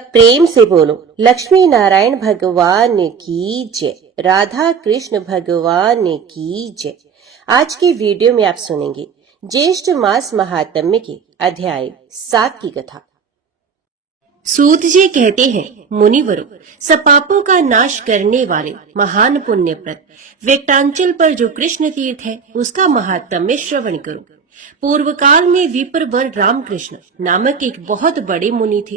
प्रेम से बोलो लक्ष्मी नारायण भगवान की जय, राधा कृष्ण भगवान की जय। आज के वीडियो में आप सुनेंगे ज्येष्ठ मास महात्म्य के अध्याय 7 की कथा। सूत जी कहते हैं, मुनिवरों, सब पापों का नाश करने वाले महान पुण्यप्रद वेक्टांचल पर जो कृष्ण तीर्थ है उसका महात्म्य श्रवण करो। पूर्व काल में विप्र वर रामकृष्ण नामक एक बहुत बड़े मुनि थे।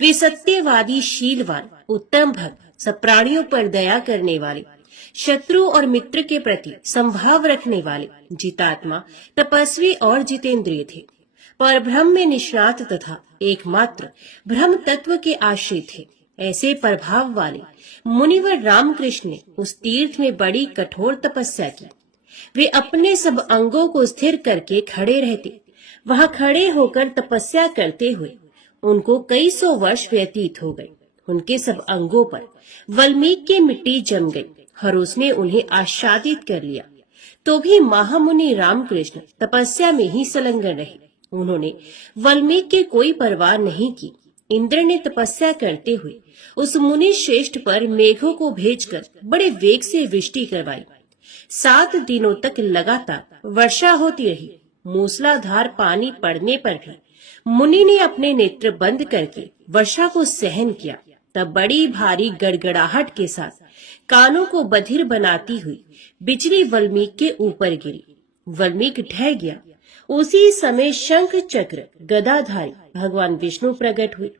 वे सत्यवादी, शीलवान, उत्तम भक्त, सब प्राणियों पर दया करने वाले, शत्रु और मित्र के प्रति संभाव रखने वाले, जितात्मा, तपस्वी और जितेंद्रिय थे। पर ब्रह्म में निष्णात तथा एकमात्र ब्रह्म तत्व के आश्रित थे। ऐसे प्रभाव वाले मुनिवर रामकृष्ण ने उस तीर्थ में बड़ी कठोर तपस्या की। वे अपने सब अंगों को स्थिर करके खड़े रहते। वहां खड़े होकर तपस्या करते हुए उनको कई सौ वर्ष व्यतीत हो गए। उनके सब अंगों पर वाल्मीकि की मिट्टी जम गई और उसने उन्हें आच्छादित कर लिया। तो भी महामुनि रामकृष्ण तपस्या में ही संलग्न रहे। उन्होंने वाल्मीकि की कोई परवाह नहीं की। इंद्र ने तपस्या करते हुए उस मुनि श्रेष्ठ पर मेघों को भेजकर बड़े वेग से वृष्टि करवाई। 7 दिनों तक लगातार वर्षा होती रही। मूसलाधार पानी पड़ने पर भी मुनि ने अपने नेत्र बंद करके वर्षा को सहन किया। तब बड़ी भारी गड़गड़ाहट के साथ कानों को बधिर बनाती हुई बिजली वाल्मीकि के ऊपर गिरी। वाल्मीकि ढह गया। उसी समय शंख चक्र गदाधारी भगवान विष्णु प्रकट हुए।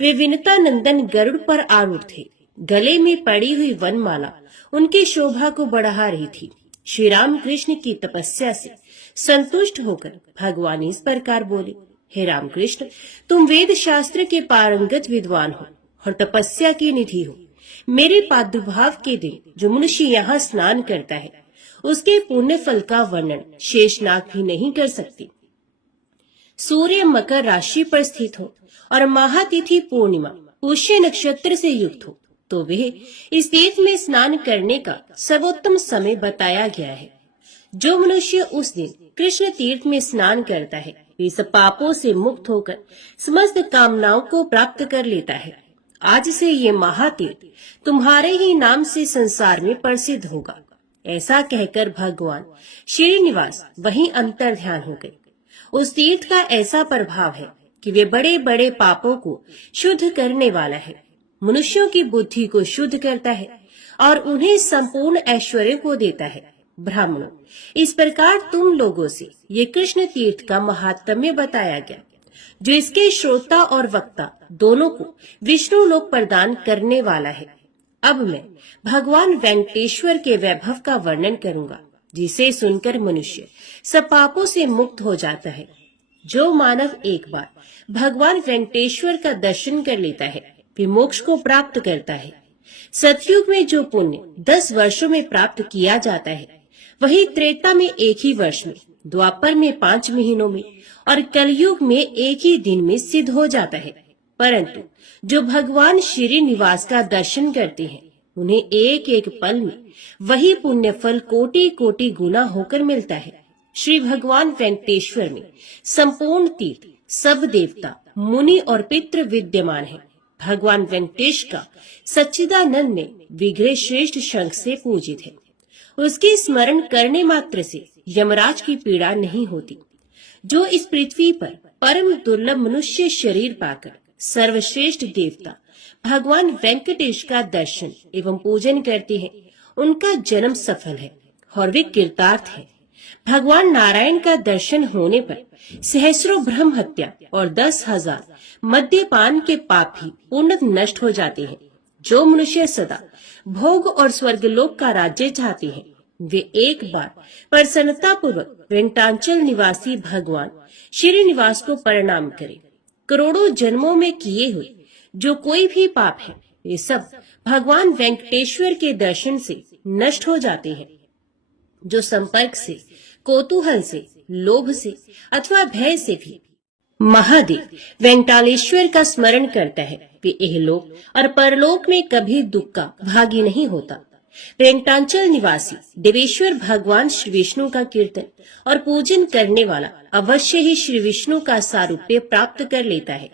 वे विनता नंदन गरुड़ पर आरूढ़ थे। गले में पड़ी हुई वनमाला उनकी शोभा को बढ़ा रही थी। श्री राम कृष्ण की तपस्या से संतुष्ट होकर भगवान इस प्रकार बोले, हे रामकृष्ण, तुम वेद शास्त्र के पारंगत विद्वान हो और तपस्या की निधि हो। मेरे प्रादुर्भाव के दिन जो मनुष्य यहाँ स्नान करता है उसके पुण्य फल का वर्णन शेषनाग भी नहीं कर सकती। सूर्य मकर राशि पर स्थित हो और महातिथि पूर्णिमा पुष्य नक्षत्र से युक्त हो तो वे इस तीर्थ में स्नान करने का सर्वोत्तम समय बताया गया है। जो मनुष्य उस दिन कृष्ण तीर्थ में स्नान करता है वे सब पापों से मुक्त होकर समस्त कामनाओं को प्राप्त कर लेता है। आज से ये महातीर्थ तुम्हारे ही नाम से संसार में प्रसिद्ध होगा। ऐसा कहकर भगवान श्रीनिवास वहीं अंतर ध्यान हो गए। उस तीर्थ का ऐसा प्रभाव है कि वे बड़े बड़े पापों को शुद्ध करने वाला है, मनुष्यों की बुद्धि को शुद्ध करता है और उन्हें संपूर्ण ऐश्वर्य को देता है। ब्राह्मणों, इस प्रकार तुम लोगों से ये कृष्ण तीर्थ का महात्म्य बताया गया, जो इसके श्रोता और वक्ता दोनों को विष्णु लोक प्रदान करने वाला है। अब मैं भगवान वेंकटेश्वर के वैभव का वर्णन करूंगा, जिसे सुनकर मनुष्य सब पापों से मुक्त हो जाता है। जो मानव एक बार भगवान वेंकटेश्वर का दर्शन कर लेता है वे मोक्ष को प्राप्त करता है। सतयुग में जो पुण्य 10 वर्षों में प्राप्त किया जाता है वही त्रेता में 1 ही वर्ष में, द्वापर में 5 महीनों में और कलयुग में 1 ही दिन में सिद्ध हो जाता है। परंतु जो भगवान श्रीनिवास का दर्शन करते हैं उन्हें एक एक पल में वही पुण्य फल कोटि कोटि गुना होकर मिलता है। श्री भगवान वेंकटेश्वर में संपूर्ण तीर्थ, सब देवता, मुनि और पितृ विद्यमान है। भगवान वेंकटेश का सच्चिदानंद में विग्रह श्रेष्ठ शंख से पूजित है। उसके स्मरण करने मात्र से यमराज की पीड़ा नहीं होती। जो इस पृथ्वी पर परम दुर्लभ मनुष्य शरीर पाकर सर्वश्रेष्ठ देवता भगवान वेंकटेश का दर्शन एवं पूजन करते हैं उनका जन्म सफल है और वे कृतार्थ है। भगवान नारायण का दर्शन होने पर सहस्रों ब्रह्म हत्या और 10,000 मद्यपान के पाप भी पूर्ण नष्ट हो जाते हैं। जो मनुष्य सदा भोग और स्वर्गलोक का राज्य चाहते हैं वे एक बार प्रसन्नता पूर्वक वेंकटाचल निवासी भगवान श्रीनिवास को प्रणाम करें। करोड़ों जन्मों में किए हुए जो कोई भी पाप है वे सब भगवान वेंकटेश्वर के दर्शन से नष्ट हो जाते हैं। जो संपर्क से, कौतूहल से, लोभ से अथवा भय से भी महादेव वेंकटालेश्वर का स्मरण करता है वे इहलोक और परलोक में कभी दुख का भागी नहीं होता। वेंकटाचल निवासी देवेश्वर भगवान श्री विष्णु का कीर्तन और पूजन करने वाला अवश्य ही श्री विष्णु का सारूप्य प्राप्त कर लेता है।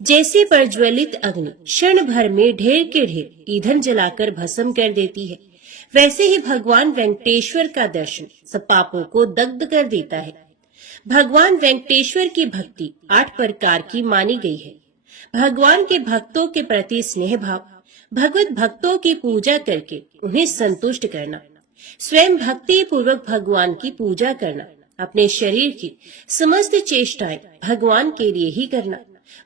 जैसे प्रज्वलित अग्नि क्षण भर में ढेर के ढेर ईंधन जलाकर भस्म कर देती है, वैसे ही भगवान वेंकटेश्वर का दर्शन सब पापों को दग्ध कर देता है। भगवान वेंकटेश्वर की भक्ति 8 प्रकार की मानी गई है। भगवान के भक्तों के प्रति स्नेह भाव, भगवत भक्तों की पूजा करके उन्हें संतुष्ट करना, स्वयं भक्ति पूर्वक भगवान की पूजा करना, अपने शरीर की समस्त चेष्टाएं भगवान के लिए ही करना,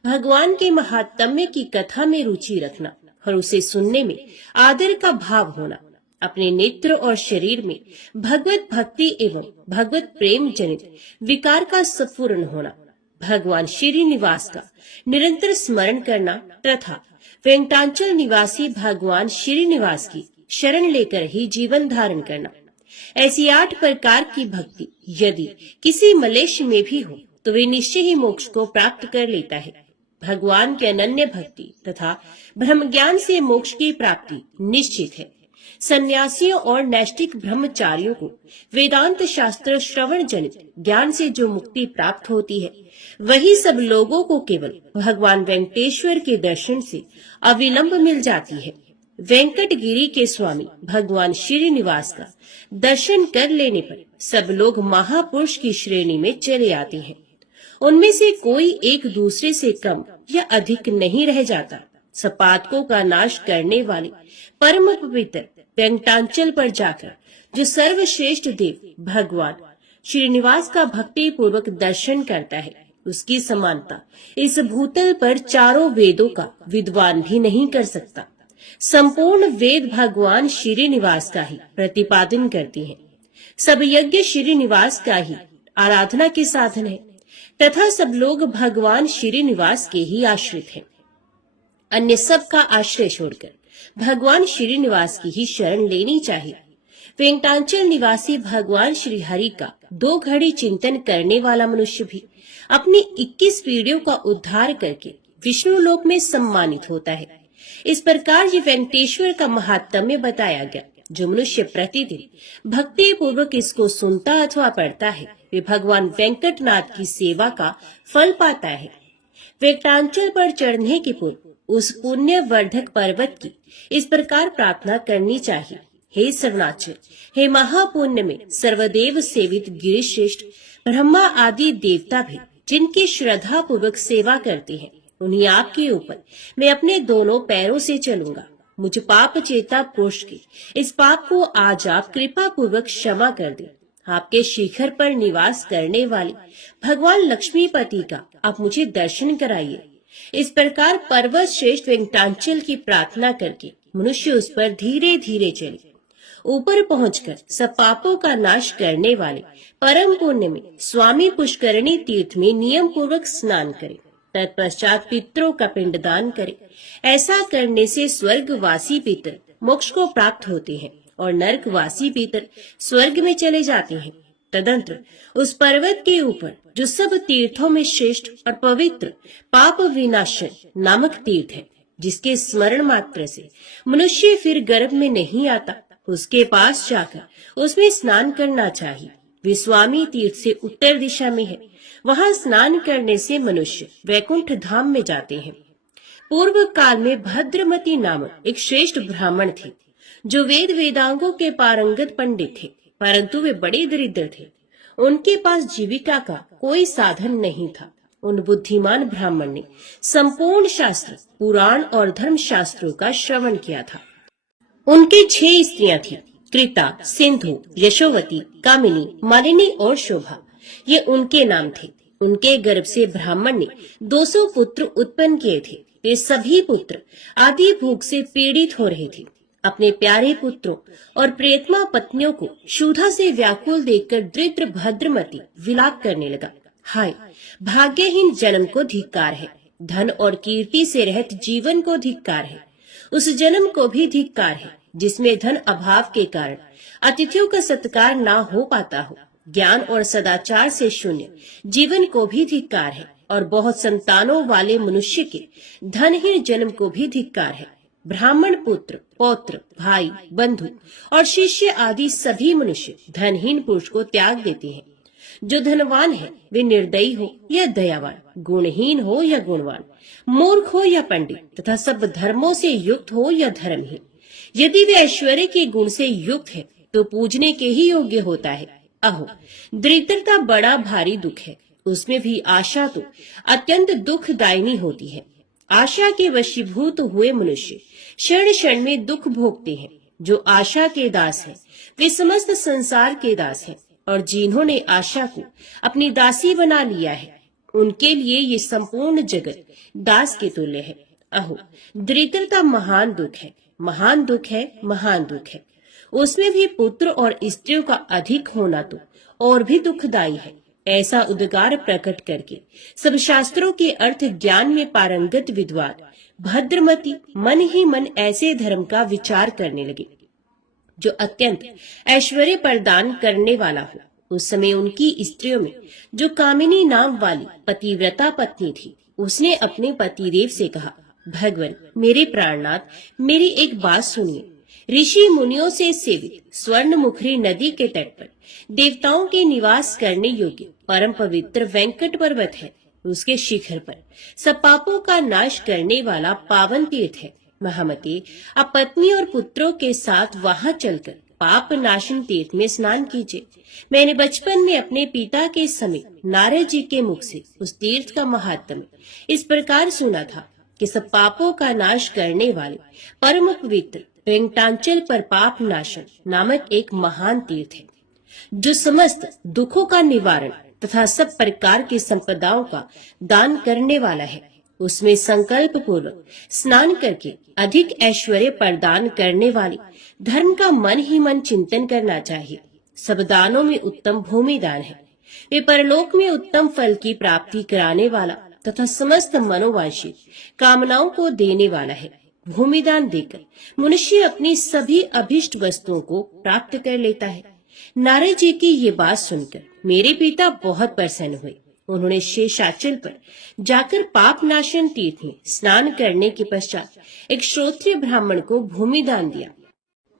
भगवान के महात्म्य की कथा में रुचि रखना और उसे सुनने में आदर का भाव होना, अपने नेत्र और शरीर में भगवत भक्ति एवं भगवत प्रेम जनित विकार का स्फुरण होना, भगवान श्रीनिवास का निरंतर स्मरण करना तथा वेंकटाचल निवासी भगवान श्रीनिवास की शरण लेकर ही जीवन धारण करना। ऐसी 8 प्रकार की भक्ति यदि किसी मलेच्छ में भी हो तो वे निश्चय ही मोक्ष को प्राप्त कर लेता है। भगवान के अनन्य भक्ति तथा ब्रह्म ज्ञान से मोक्ष की प्राप्ति निश्चित है। सन्यासियों और नैष्ठिक ब्रह्मचारियों को वेदांत शास्त्र श्रवण जनित ज्ञान से जो मुक्ति प्राप्त होती है, वही सब लोगों को केवल भगवान वेंकटेश्वर के दर्शन से अविलंब मिल जाती है। वेंकटगिरी के स्वामी भगवान श्रीनिवास का दर्शन कर लेने पर सब लोग महापुरुष की श्रेणी में चले आते हैं। उनमें से कोई एक दूसरे से कम या अधिक नहीं रह जाता। सब पातकों का नाश करने वाले परम पवित्र वेंकटाचल पर जाकर जो सर्वश्रेष्ठ देव भगवान श्रीनिवास का भक्ति पूर्वक दर्शन करता है, उसकी समानता इस भूतल पर चारों वेदों का विद्वान भी नहीं कर सकता। संपूर्ण वेद भगवान श्रीनिवास का ही प्रतिपादन करती हैं। सब यज्ञ श्रीनिवास का ही आराधना के साधन है तथा सब लोग भगवान श्रीनिवास के ही आश्रित हैं। अन्य सब का आश्रय छोड़कर भगवान श्रीनिवास की ही शरण लेनी चाहिए। वेंकटाचल निवासी भगवान श्री हरि का 2 घड़ी चिंतन करने वाला मनुष्य भी अपनी 21 पीढ़ियों का उद्धार करके विष्णु लोक में सम्मानित होता है। इस प्रकार ये वेंकटेश्वर का महात्म्य बताया गया। जो मनुष्य प्रतिदिन भक्ति पूर्वक इसको सुनता अथवा पढ़ता है, वे भगवान वेंकटनाथ की सेवा का फल पाता है। वेंकटाचल पर चढ़ने के पूर्व उस पुण्य वर्धक पर्वत की इस प्रकार प्रार्थना करनी चाहिए। हे सर्वनाचल, हे महापुण्य में सर्वदेव सेवित गिरिश्रेष्ठ ब्रह्मा आदि देवता भी जिनकी श्रद्धा पूर्वक सेवा करते हैं, उन्हीं आपके ऊपर मैं अपने दोनों पैरों से चलूंगा। मुझ पाप चेता पुरुष के इस पाप को आज आप कृपा पूर्वक क्षमा कर दें। आपके शिखर पर निवास करने वाले भगवान लक्ष्मीपति का आप मुझे दर्शन कराइए। इस प्रकार पर्वत श्रेष्ठ वेंकटाचल की प्रार्थना करके मनुष्य उस पर धीरे धीरे चले। ऊपर पहुंचकर सब पापों का नाश करने वाले परम पुण्य में स्वामी पुष्करणी तीर्थ में नियम पूर्वक स्नान करे। तत्पश्चात पितरों का पिंडदान करे। ऐसा करने से स्वर्गवासी पितर मोक्ष को प्राप्त होते हैं और नरकवासी पितर स्वर्ग में चले जाते हैं। तदंतर उस पर्वत के ऊपर जो सब तीर्थों में श्रेष्ठ और पवित्र पाप विनाशन नामक तीर्थ है, जिसके स्मरण मात्र से मनुष्य फिर गर्भ में नहीं आता, उसके पास जाकर उसमें स्नान करना चाहिए। विश्वामी तीर्थ से उत्तर दिशा में है। वहां स्नान करने से मनुष्य वैकुंठ धाम में जाते हैं। पूर्व काल में भद्रमती नामक एक श्रेष्ठ ब्राह्मण थे, जो वेद वेदांगों के पारंगत पंडित थे, परंतु वे बड़े दरिद्र थे। उनके पास जीविका का कोई साधन नहीं था। उन बुद्धिमान ब्राह्मण ने संपूर्ण शास्त्र, पुराण और धर्म शास्त्रों का श्रवण किया था। उनकी 6 स्त्रियां थीं, कृता, सिंधु, यशोवती, कामिनी, मालिनी और शोभा। ये उनके नाम थे। उनके गर्भ से ब्राह्मण ने 200 पुत्र उत्पन्न किए थे। वे सभी पुत्र आदि भूख से पीड़ित हो रहे थे। अपने प्यारे पुत्रों और प्रियतमा पत्नियों को क्षुधा से व्याकुल देखकर दरिद्र भद्रमती विलाप करने लगा। हाय, भाग्यहीन जन्म को धिक्कार है। धन और कीर्ति से रहित जीवन को धिक्कार है। उस जन्म को भी धिक्कार है जिसमें धन अभाव के कारण अतिथियों का सत्कार ना हो पाता हो। ज्ञान और सदाचार से शून्य जीवन को भी धिक्कार है और बहुत संतानों वाले मनुष्य के धनहीन जन्म को भी धिक्कार है। ब्राह्मण पुत्र, पौत्र, भाई, बंधु और शिष्य आदि सभी मनुष्य धनहीन पुरुष को त्याग देते हैं। जो धनवान है वे निर्दयी हो या दयावान, गुणहीन हो या गुणवान, मूर्ख हो या पंडित तथा सब धर्मों से युक्त हो या धर्महीन, यदि वे ऐश्वर्य के गुण से युक्त है तो पूजने के ही योग्य होता है। अहो, दरिद्रता बड़ा भारी दुख है, उसमें भी आशा तो अत्यंत दुखदायिनी होती है। आशा के वशीभूत हुए मनुष्य क्षण क्षण में दुख भोगते हैं। जो आशा के दास है वे समस्त संसार के दास हैं, और जिन्होंने आशा को अपनी दासी बना लिया है उनके लिए ये संपूर्ण जगत दास के तुल्य है। अहो, दरिद्रता महान दुख है, महान दुख है, महान दुख है। उसमें भी पुत्र और स्त्रियों का अधिक होना तो और भी दुखदायी है। ऐसा उद्गार प्रकट करके सब शास्त्रों के अर्थ ज्ञान में पारंगत विद्वान भद्रमती मन ही मन ऐसे धर्म का विचार करने लगे जो अत्यंत ऐश्वर्य प्रदान करने वाला हो। उस समय उनकी स्त्रियों में जो कामिनी नाम वाली पतिव्रता पत्नी थी, उसने अपने पतिदेव से कहा, भगवान मेरे प्राणनाथ, मेरी एक बात सुनिए। ऋषि मुनियों से सेवित स्वर्ण मुखरी नदी के तट पर देवताओं के निवास करने योग्य परम पवित्र वेंकट पर्वत है। उसके शिखर पर सब पापों का नाश करने वाला पावन तीर्थ है। महामती, आप पत्नी और पुत्रों के साथ वहां चलकर पाप नाशन तीर्थ में स्नान कीजिए। मैंने बचपन में अपने पिता के समय नारद जी के मुख से उस तीर्थ का महात्म्य इस प्रकार सुना था कि सब पापों का नाश करने वाले परम पवित्र वेंकटाचल पर पाप नाशन नामक एक महान तीर्थ है, जो समस्त दुखों का निवारण तथा सब प्रकार की संपदाओं का दान करने वाला है। उसमें संकल्प पूर्वक स्नान करके अधिक ऐश्वर्य प्रदान करने वाले धर्म का मन ही मन चिंतन करना चाहिए। सब दानों में उत्तम भूमि दान है। वे परलोक में उत्तम फल की प्राप्ति कराने वाला तथा समस्त मनोवांछित कामनाओं को देने वाला है। भूमिदान देकर मनुष्य अपनी सभी अभिष्ट वस्तुओं को प्राप्त कर लेता है। नारद जी की ये बात सुनकर मेरे पिता बहुत प्रसन्न हुए। उन्होंने शेषाचल पर जाकर पाप नाशन तीर्थ में स्नान करने के पश्चात एक श्रोत्रिय ब्राह्मण को भूमिदान दिया,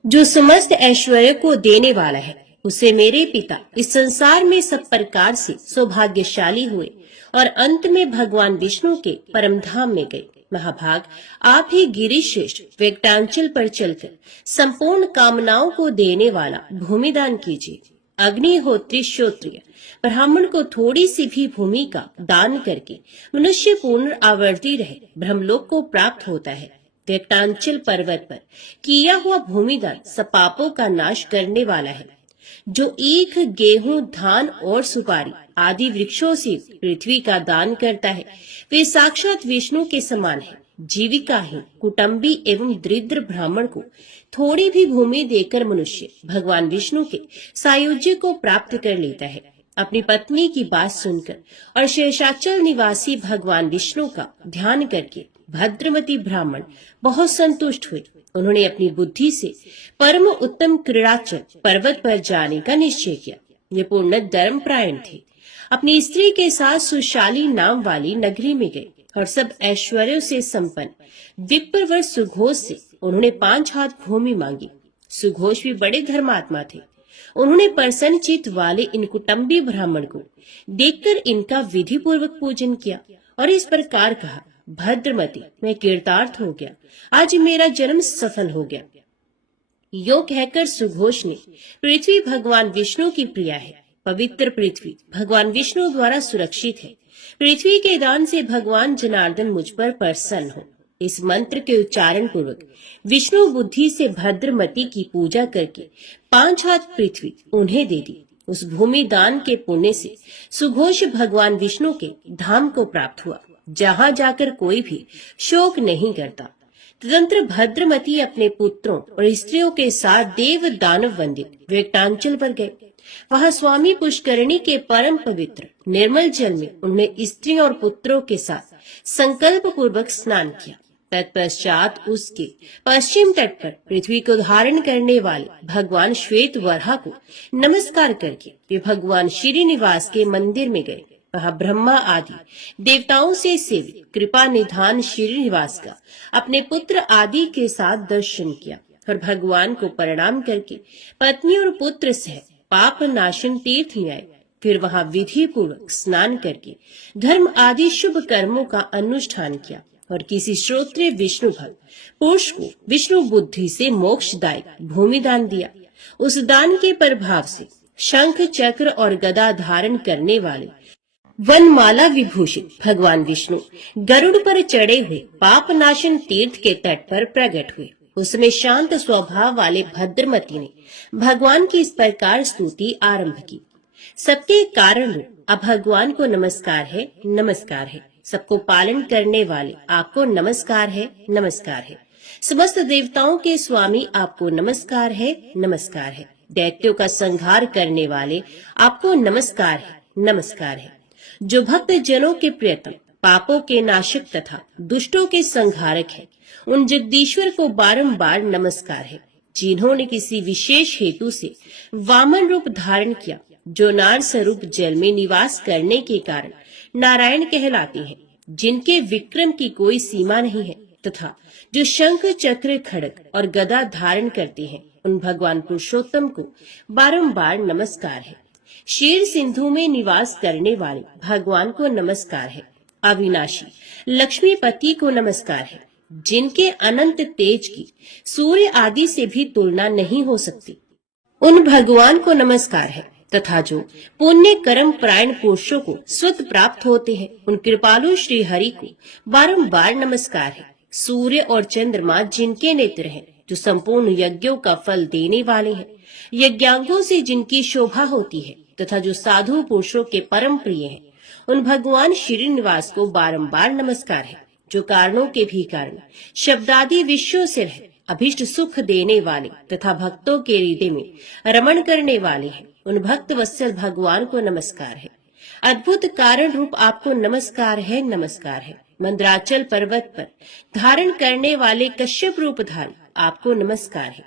जो समस्त ऐश्वर्य को देने वाला है। उसे मेरे पिता इस संसार में सब प्रकार से सौभाग्यशाली हुए और अंत में भगवान विष्णु के परम धाम में गए। महाभाग, आप ही गिरीश श्रेष्ठ वेंकटाचल पर चलकर संपूर्ण कामनाओं को देने वाला भूमिदान कीजिए। अग्निहोत्री श्रोत्रिय ब्राह्मण को थोड़ी सी भी भूमि का दान करके मनुष्य पूर्ण आवर्ती रहे ब्रह्मलोक को प्राप्त होता है। वेंकटाचल पर्वत पर किया हुआ भूमिदान सब पापों का नाश करने वाला है। जो ईख, गेहूं, धान और सुपारी आदि वृक्षों से पृथ्वी का दान करता है, वे साक्षात विष्णु के समान है। जीविकाहीन, कुटुंबी एवं दरिद्र ब्राह्मण को थोड़ी भी भूमि देकर मनुष्य भगवान विष्णु के सायुज्य को प्राप्त कर लेता है। अपनी पत्नी की बात सुनकर और शेषाचल निवासी भगवान विष्णु का ध्यान करके भद्रमती ब्राह्मण बहुत संतुष्ट हुए। उन्होंने अपनी बुद्धि से परम उत्तम क्रीड़ाचल पर्वत पर जाने का निश्चय किया। ये पूर्ण धर्मपरायण थे। अपनी स्त्री के साथ सुशाली नाम वाली नगरी में गए और सब ऐश्वर्यों से संपन्न विप्रवर सुघोष से उन्होंने 5 हाथ भूमि मांगी। सुघोष भी बड़े धर्मात्मा थे। उन्होंने प्रसन्न चित्त वाले इन कुटुंबी ब्राह्मण को देखकर इनका विधि पूर्वक पूजन किया और इस प्रकार कहा, भद्रमती, मैं कृतार्थ हो गया, आज मेरा जन्म सफल हो गया। यो कहकर सुघोष ने, पृथ्वी भगवान विष्णु की प्रिया है। पवित्र पृथ्वी भगवान विष्णु द्वारा सुरक्षित है। पृथ्वी के दान से भगवान जनार्दन मुझ पर प्रसन्न हो। इस मंत्र के उच्चारण पूर्वक विष्णु बुद्धि से भद्रमती की पूजा करके 5 हाथ पृथ्वी उन्हें दे दी। उस भूमि दान के पुण्य से सुघोष भगवान विष्णु के धाम को प्राप्त हुआ, जहाँ जाकर कोई भी शोक नहीं करता। तदंतर भद्रमती अपने पुत्रों और स्त्रियों के साथ देव दानव वंदित वेंकटाचल पर गए। वहाँ स्वामी पुष्करणी के परम पवित्र निर्मल जल में उन्होंने स्त्रियों और पुत्रों के साथ संकल्प पूर्वक स्नान किया। तत्पश्चात उसके पश्चिम तट पर पृथ्वी को धारण करने वाले भगवान श्वेत वराह को नमस्कार करके वे भगवान श्रीनिवास के मंदिर में गए। वहाँ ब्रह्मा आदि देवताओं से सेवित कृपा निधान श्रीनिवास का अपने पुत्र आदि के साथ दर्शन किया और भगवान को प्रणाम करके पत्नी और पुत्र सह पाप नाशन तीर्थ में आए। फिर वहां विधि पूर्वक स्नान करके धर्म आदि शुभ कर्मों का अनुष्ठान किया और किसी श्रोत्रिय विष्णु भक्त पुरुष को विष्णु बुद्धि से मोक्षदायक भूमि दान दिया। उस दान के प्रभाव से शंख चक्र और गदा धारण करने वाले वनमाला विभूषित भगवान विष्णु गरुड़ पर चढ़े हुए पापनाशन तीर्थ के तट पर प्रकट हुए। उसमें शांत स्वभाव वाले भद्रमती ने भगवान की इस प्रकार स्तुति आरंभ की। सबके कारण रूप अब भगवान को नमस्कार है, नमस्कार है। सबको पालन करने वाले आपको नमस्कार है, नमस्कार है। समस्त देवताओं के स्वामी आपको नमस्कार है, नमस्कार है। दैत्यों का संहार करने वाले आपको नमस्कार है, नमस्कार है। जो भक्त जनों के प्रियतम, पापों के नाशक तथा दुष्टों के संहारक है, उन जगदीश्वर को बारंबार नमस्कार है। जिन्होंने किसी विशेष हेतु से वामन रूप धारण किया, जो नार स्वरूप जल में निवास करने के कारण नारायण कहलाते हैं, जिनके विक्रम की कोई सीमा नहीं है तथा जो शंख चक्र खड़ग और गदा धारण करते हैं, उन भगवान पुरुषोत्तम को बारंबार नमस्कार है। क्षीर सिंधु में निवास करने वाले भगवान को नमस्कार है। अविनाशी लक्ष्मीपति को नमस्कार है, जिनके अनंत तेज की सूर्य आदि से भी तुलना नहीं हो सकती, उन भगवान को नमस्कार है। तथा जो पुण्य कर्म परायण पुरुषों को स्वत प्राप्त होते हैं, उन कृपालु श्री हरि को बारंबार नमस्कार है। सूर्य और चंद्रमा जिनके नेत्र हैं, जो संपूर्ण यज्ञों का फल देने वाले हैं, यज्ञांगों से जिनकी शोभा होती है तथा जो साधु पुरुषों के परम प्रिय हैं, उन भगवान श्रीनिवास को बारंबार नमस्कार है। जो कारणों के भी कारण शब्दादि विषयों से रहे, अभिष्ट सुख देने वाले तथा भक्तों के हृदय में रमण करने वाले हैं, उन भक्त वत्सल भगवान को नमस्कार है। अद्भुत कारण रूप आपको नमस्कार है, नमस्कार है। मंद्राचल पर्वत पर धारण करने वाले कश्यप रूपधारी आपको नमस्कार है।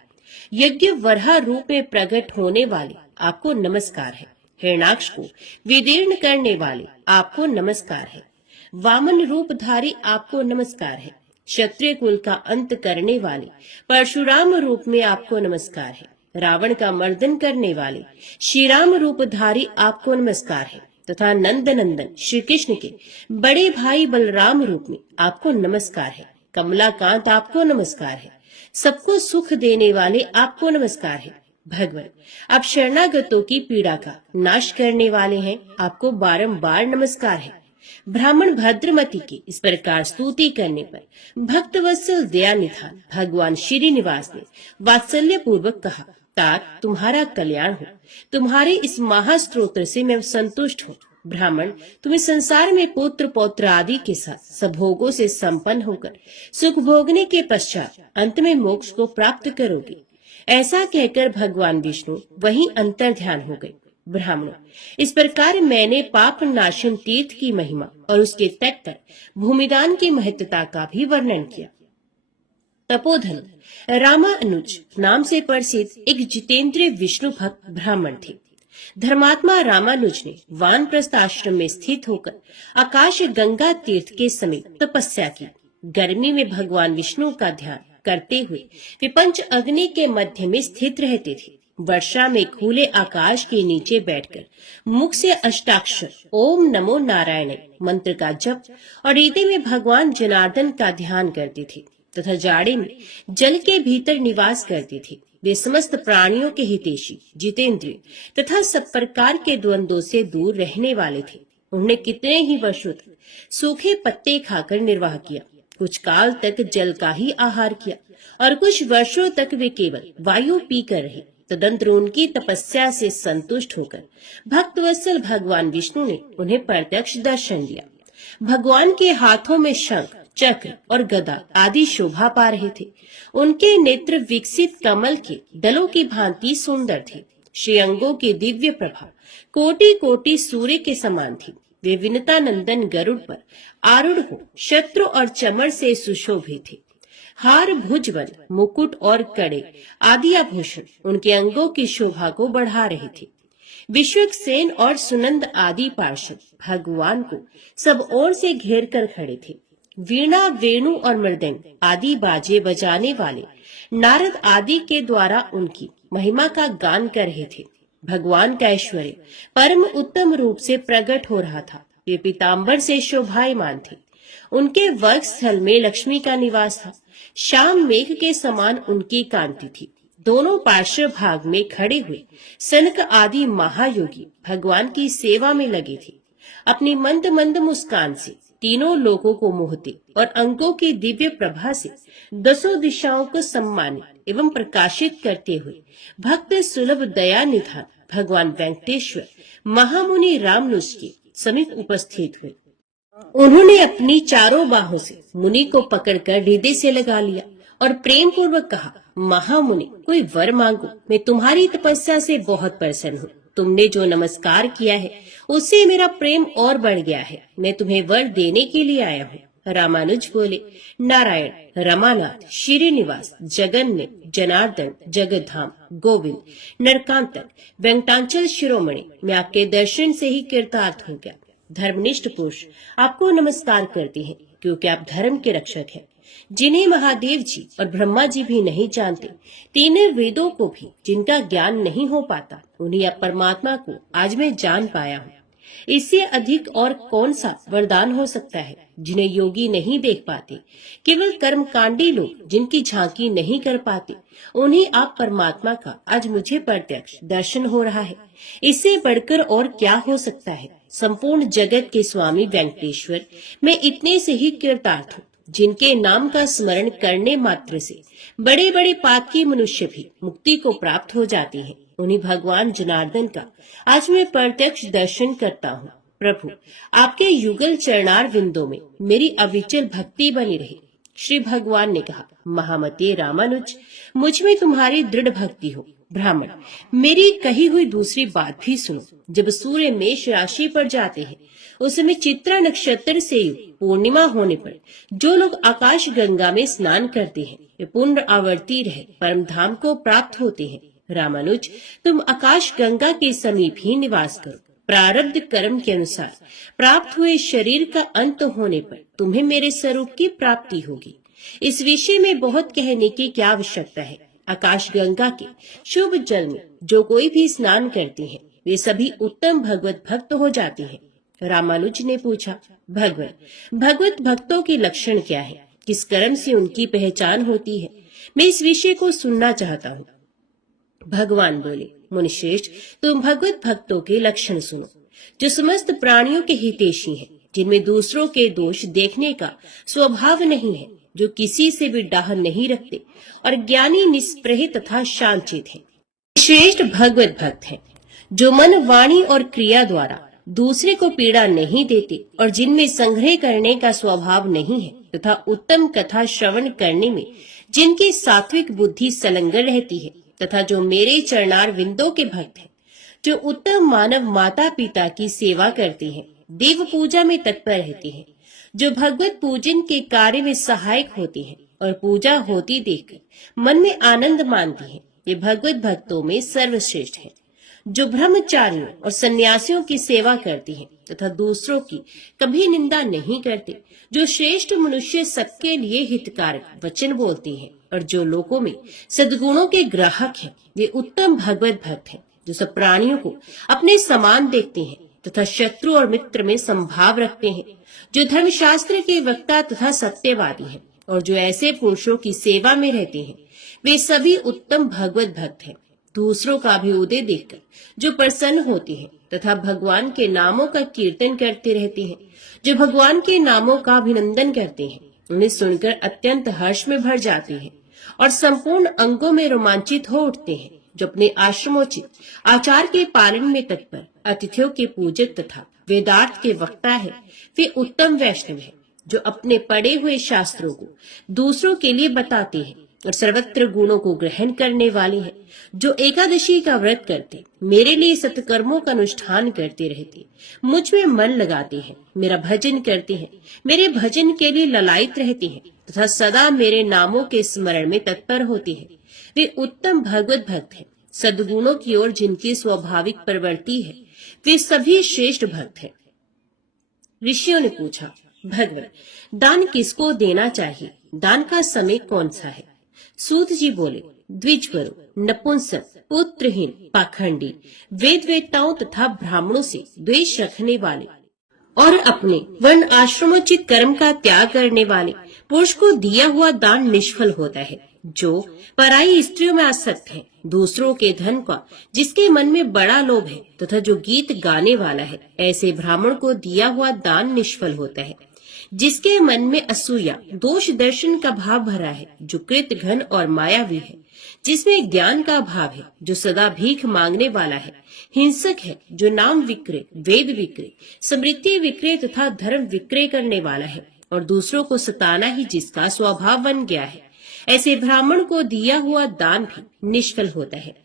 यज्ञ वराह रूप में प्रकट होने वाले आपको नमस्कार है। हिरणाक्ष को विदीर्ण करने वाले आपको नमस्कार है। वामन रूपधारी आपको नमस्कार है। क्षत्रिय कुल का अंत करने वाले परशुराम रूप में आपको नमस्कार है। रावण का मर्दन करने वाले श्री राम रूपधारी आपको नमस्कार है। तथा नंद नंदन श्री कृष्ण के बड़े भाई बलराम रूप में आपको नमस्कार है। कमलाकांत आपको नमस्कार है। सबको सुख देने वाले आपको नमस्कार है। भगवान आप शरणागतों की पीड़ा का नाश करने वाले हैं, आपको बारंबार नमस्कार है। ब्राह्मण भद्रमती की इस प्रकार स्तुति करने पर भक्तवत्सल दयानिधान भगवान श्रीनिवास ने वात्सल्य पूर्वक कहा, तात तुम्हारा कल्याण हो। तुम्हारे इस महास्त्रोत्र से मैं संतुष्ट हूँ। ब्राह्मण तुम्हें संसार में पुत्र पौत्र आदि के साथ सब भोगों से संपन्न होकर सुख भोगने के पश्चात अंत में मोक्ष को प्राप्त करोगे। ऐसा कहकर भगवान विष्णु वहीं अंतर ध्यान हो गए। ब्राह्मणों इस प्रकार मैंने पाप नाशन तीर्थ की महिमा और उसके तट पर भूमिदान की महत्ता का भी वर्णन किया। तपोधन रामानुज नाम से प्रसिद्ध एक जितेंद्रिय विष्णु भक्त ब्राह्मण थे। धर्मात्मा रामानुज ने वानप्रस्थ आश्रम में स्थित होकर आकाश गंगा तीर्थ के समीप तपस्या की। गर्मी में भगवान विष्णु का ध्यान करते हुए वे पंच अग्नि के मध्य में स्थित रहते थे। वर्षा में खुले आकाश के नीचे बैठकर मुख से अष्टाक्षर ओम नमो नारायण मंत्र का जप और हृदय में भगवान जनार्दन का ध्यान करते थे तथा जाड़े में जल के भीतर निवास करते थे। वे समस्त प्राणियों के हितैषी, जितेंद्रिय तथा सब प्रकार के द्वंद्वों से दूर रहने वाले थे। उन्होंने कितने ही वर्षों तक सूखे पत्ते खाकर निर्वाह किया, कुछ काल तक जल का ही आहार किया और कुछ वर्षों तक वे केवल वायु पीकर रहे। तदंतर उनकी तपस्या से संतुष्ट होकर भक्तवत्सल भगवान विष्णु ने उन्हें प्रत्यक्ष दर्शन दिया। भगवान के हाथों में शंख चक्र और गदा आदि शोभा पा रहे थे। उनके नेत्र विकसित कमल के दलों की भांति सुंदर थे। श्रेयंगों की दिव्य प्रभा कोटि कोटि सूर्य के समान थी। वे विनता नंदन गरुड़ पर आरूढ़ हो शत्रु और चमर से सुशोभित थे। हार भुजबल मुकुट और कड़े आदि आभूषण उनके अंगों की शोभा को बढ़ा रहे थे। विश्वक्सेन और सुनंद आदि पार्षद भगवान को सब ओर से घेर कर खड़े थे। वीणा वेणु और मृदंग आदि बाजे बजाने वाले नारद आदि के द्वारा उनकी महिमा का गान कर रहे थे। भगवान का ऐश्वर्य परम उत्तम रूप से प्रकट हो रहा था। वे पीताम्बर से शोभायमान थे। उनके वर्ग स्थल में लक्ष्मी का निवास था। शाम मेघ के समान उनकी कांति थी। दोनों पार्श्व भाग में खड़े हुए सनक आदि महायोगी भगवान की सेवा में लगे थे। अपनी मंद मंद मुस्कान से तीनों लोगों को मोहते और अंकों की दिव्य प्रभा से दसों दिशाओं को सम्मानित एवं प्रकाशित करते हुए भक्त सुलभ दया निधान भगवान वेंकटेश्वर महामुनि रामानुज के समीप उपस्थित हुए। उन्होंने अपनी चारों बाहों से मुनि को पकड़कर हृदय से लगा लिया और प्रेम पूर्वक कहा, महामुनि, कोई वर मांगो, मैं तुम्हारी तपस्या से बहुत प्रसन्न हूँ। तुमने जो नमस्कार किया है उससे मेरा प्रेम और बढ़ गया है। मैं तुम्हें वर देने के लिए आया हूँ। रामानुज बोले, नारायण, रमानाथ, श्रीनिवास, जगन्नाथ, जनार्दन, जगधाम, गोविंद, नरकांतक, वेंकटाचल शिरोमणि, मैं आपके दर्शन से ही कृतार्थ हो गया। धर्मनिष्ठ पुरुष आपको नमस्कार करते हैं, क्योंकि आप धर्म के रक्षक हैं, जिन्हें महादेव जी और ब्रह्मा जी भी नहीं जानते। तीन वेदों को भी जिनका ज्ञान नहीं हो पाता, उन्हीं परमात्मा को आज मैं जान पाया हूँ। इससे अधिक और कौन सा वरदान हो सकता है, जिन्हें योगी नहीं देख पाते। केवल कर्मकांडी लोग जिनकी झांकी नहीं कर पाते, उन्हीं आप परमात्मा का आज मुझे प्रत्यक्ष दर्शन हो रहा है। इससे बढ़कर और क्या हो सकता है। संपूर्ण जगत के स्वामी वेंकटेश्वर, मैं इतने से ही कृतार्थ हूँ, जिनके नाम का स्मरण करने मात्र से बड़े बड़े पापी मनुष्य भी मुक्ति को प्राप्त हो जाते हैं। उन्हीं भगवान जनार्दन का आज मैं प्रत्यक्ष दर्शन करता हूँ। प्रभु, आपके युगल चरणार विंदों में मेरी अविचल भक्ति बनी रहे। श्री भगवान ने कहा, महामते रामानुज, मुझ में तुम्हारी दृढ़ भक्ति हो। ब्राह्मण, मेरी कही हुई दूसरी बात भी सुनो। जब सूर्य मेष राशि पर जाते हैं, उस समय चित्रा नक्षत्र से पूर्णिमा होने पर जो लोग आकाश गंगा में स्नान करते हैं, वे पुण्य आवर्ती रहे परम धाम को प्राप्त होते हैं। रामानुज, तुम आकाश गंगा के समीप ही निवास करो। प्रारब्ध कर्म के अनुसार प्राप्त हुए शरीर का अंत होने पर तुम्हें मेरे स्वरूप की प्राप्ति होगी। इस विषय में बहुत कहने की क्या आवश्यकता है। आकाश गंगा के शुभ जल में जो कोई भी स्नान करते हैं, वे सभी उत्तम भगवत भक्त हो जाते हैं। रामानुज ने पूछा, भगवत भक्तों के लक्षण क्या है, किस कर्म से उनकी पहचान होती है? मैं इस विषय को सुनना चाहता हूँ। भगवान बोले, मुनिश्रेष्ठ, तुम भगवत भक्तों के लक्षण सुनो। जो समस्त प्राणियों के हितैषी हैं, जिनमें दूसरों के दोष देखने का स्वभाव नहीं है, जो किसी से भी डाह नहीं रखते और ज्ञानी, निष्प्रह तथा शांतचित है। श्रेष्ठ भगवत भक्त है, जो मन, वाणी और क्रिया द्वारा दूसरे को पीड़ा नहीं देते और जिनमें संग्रह करने का स्वभाव नहीं है तथा उत्तम कथा श्रवण करने में जिनकी सात्विक बुद्धि संलग्न रहती है, तथा जो मेरे चरणार विंदों के भक्त हैं, जो उत्तम मानव माता पिता की सेवा करते हैं, देव पूजा में तत्पर रहते हैं, जो भगवत पूजन के कार्य में सहायक होते हैं और पूजा होती देखकर मन में आनंद मानते हैं, ये भगवत भक्तों में सर्वश्रेष्ठ है। जो ब्रह्मचारियों और सन्यासियों की सेवा करते हैं तथा दूसरों की कभी निंदा नहीं करते, जो श्रेष्ठ मनुष्य सबके लिए हितकारक वचन बोलते हैं और जो लोगों में सद्गुणों के ग्राहक हैं, वे उत्तम भगवत भक्त हैं। जो सब प्राणियों को अपने समान देखते हैं तथा शत्रु और मित्र में संभाव रखते हैं, जो धर्मशास्त्र के वक्ता तथा सत्यवादी हैं और जो ऐसे पुरुषों की सेवा में रहते हैं, वे सभी उत्तम भगवत भक्त हैं। दूसरों का अभ्युदय देखकर जो प्रसन्न होते हैं तथा भगवान के नामों का कीर्तन करते रहते हैं, जो भगवान के नामों का अभिनंदन करते हैं, उन्हें सुनकर अत्यंत हर्ष में भर जाते हैं और संपूर्ण अंगों में रोमांचित हो उठते हैं। जो अपने आश्रमोचित आचार के पालन में तत्पर, अतिथियों के पूजक तथा वेदार्थ के वक्ता है, वे उत्तम वैष्णव है, जो अपने पढ़े हुए शास्त्रों को दूसरों के लिए बताते हैं और सर्वत्र गुणों को ग्रहण करने वाले हैं, जो एकादशी का व्रत करते, मेरे लिए सत्कर्मों का अनुष्ठान करते रहते, मुझ में मन लगाते हैं, मेरा भजन करते हैं, मेरे भजन के लिए ललायित रहते हैं तथा सदा मेरे नामों के स्मरण में तत्पर होते हैं, वे उत्तम भगवत भक्त हैं। सद्गुणों की ओर जिनकी स्वाभाविक प्रवृत्ति है, वे सभी श्रेष्ठ भक्त हैं। ऋषियों ने पूछा, भगवत, दान किसको देना चाहिए? दान का समय कौन सा है? सूत जी बोले, द्विजवरु, नपुंसक, पुत्रहीन, पाखंडी, वेद वेत्ताओं तथा ब्राह्मणों से द्वेष रखने वाले और अपने वर्ण आश्रमोचित कर्म का त्याग करने वाले पुरुष को दिया हुआ दान निष्फल होता है। जो पराई स्त्रियों में आसक्त है, दूसरों के धन का जिसके मन में बड़ा लोभ है तथा जो गीत गाने वाला है, ऐसे ब्राह्मण को दिया हुआ दान निष्फल होता है। जिसके मन में असूया, दोष दर्शन का भाव भरा है, जो कृत घन और मायावी है, जिसमें ज्ञान का भाव है, जो सदा भीख मांगने वाला है, हिंसक है, जो नाम विक्रय, वेद विक्रय, स्मृति विक्रय तथा धर्म विक्रय करने वाला है और दूसरों को सताना ही जिसका स्वभाव बन गया है, ऐसे ब्राह्मण को दिया हुआ दान भी निष्फल होता है।